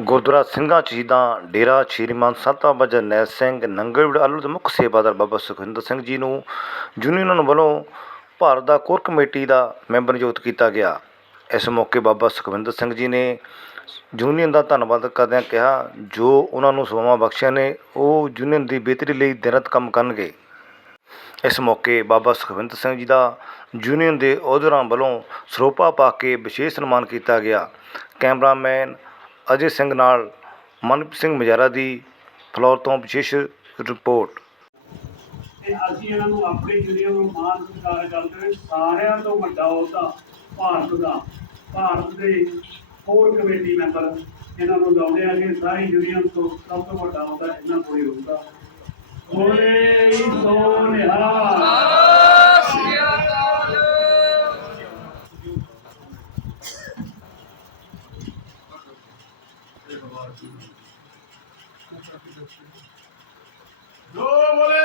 ਗੁਰਦੁਆਰਾ ਸਿੰਘਾਂ ਸ਼ਹੀਦਾਂ, ਡੇਰਾ ਸ਼੍ਰੀਮਾਨ ਸੰਤ ਬਾਬਾ ਜਰਨੈਲ ਸਿੰਘ ਨੰਗਲਵਿੜ ਆਲੂ ਦੇ ਮੁੱਖ ਸੇਵਾਦਾਰ ਬਾਬਾ ਸੁਖਵਿੰਦਰ ਸਿੰਘ ਜੀ ਨੂੰ, ਯੂਨੀਅਨ ਵੱਲੋਂ ਭਾਰਤ ਦਾ ਕੋਰ ਕਮੇਟੀ ਦਾ ਮੈਂਬਰ ਨਿਯੁਕਤ ਕੀਤਾ ਗਿਆ। ਇਸ ਮੌਕੇ ਬਾਬਾ ਸੁਖਵਿੰਦਰ ਸਿੰਘ ਜੀ ਨੇ ਯੂਨੀਅਨ ਦਾ ਧੰਨਵਾਦ ਕਰਦਿਆਂ ਕਿਹਾ, ਜੋ ਉਹਨਾਂ ਨੂੰ ਸਵਾਵਾਂ ਬਖਸ਼ਿਆ ਨੇ, ਉਹ ਯੂਨੀਅਨ ਦੀ ਬਿਹਤਰੀ ਲਈ ਦਿਨ ਕੰਮ ਕਰਨਗੇ। ਇਸ ਮੌਕੇ ਬਾਬਾ ਸੁਖਵਿੰਦਰ ਸਿੰਘ ਜੀ ਦਾ ਯੂਨੀਅਨ ਦੇ ਅਹੁਦੇਦਾਰਾਂ ਵੱਲੋਂ ਸਰੋਪਾ ਪਾ ਕੇ ਵਿਸ਼ੇਸ਼ ਸਨਮਾਨ ਕੀਤਾ ਗਿਆ। ਕੈਮਰਾਮੈਨ ਅਜੇ ਸਿੰਘ ਨਾਲ ਮਨਪ੍ਰੀਤ ਸਿੰਘ ਮਜਾਰਾ ਦੀ ਫਲੋਰ ਤੋਂ ਵਿਸ਼ੇਸ਼ ਰਿਪੋਰਟ। ਤੇ ਅਸੀਂ ਇਹਨਾਂ ਨੂੰ ਆਪਣੀ ਯੂਨੀਅਨ ਨੂੰ ਮਾਨ ਸਤਿਕਾਰ ਕਰਦੇ ਹੋਏ ਸਾਰਿਆਂ ਤੋਂ ਵੱਡਾ ਅਹੁਦਾ ਭਾਰਤ ਦਾ। ਭਾਰਤ ਦੇ ਕੋਰ ਕਮੇਟੀ ਮੈਂਬਰ ਇਹਨਾਂ ਨੂੰ ਲਾਉਂਦੇ ਆ ਕਿ ਸਾਰੀ ਯੂਨੀਅਨ ਤੋਂ ਸਭ ਤੋਂ ਵੱਡਾ ਅਹੁਦਾ ਇਹਨਾਂ ਕੋਲ ਹੀ ਹੋਊਗਾ ਬੋਲੇ जो बोले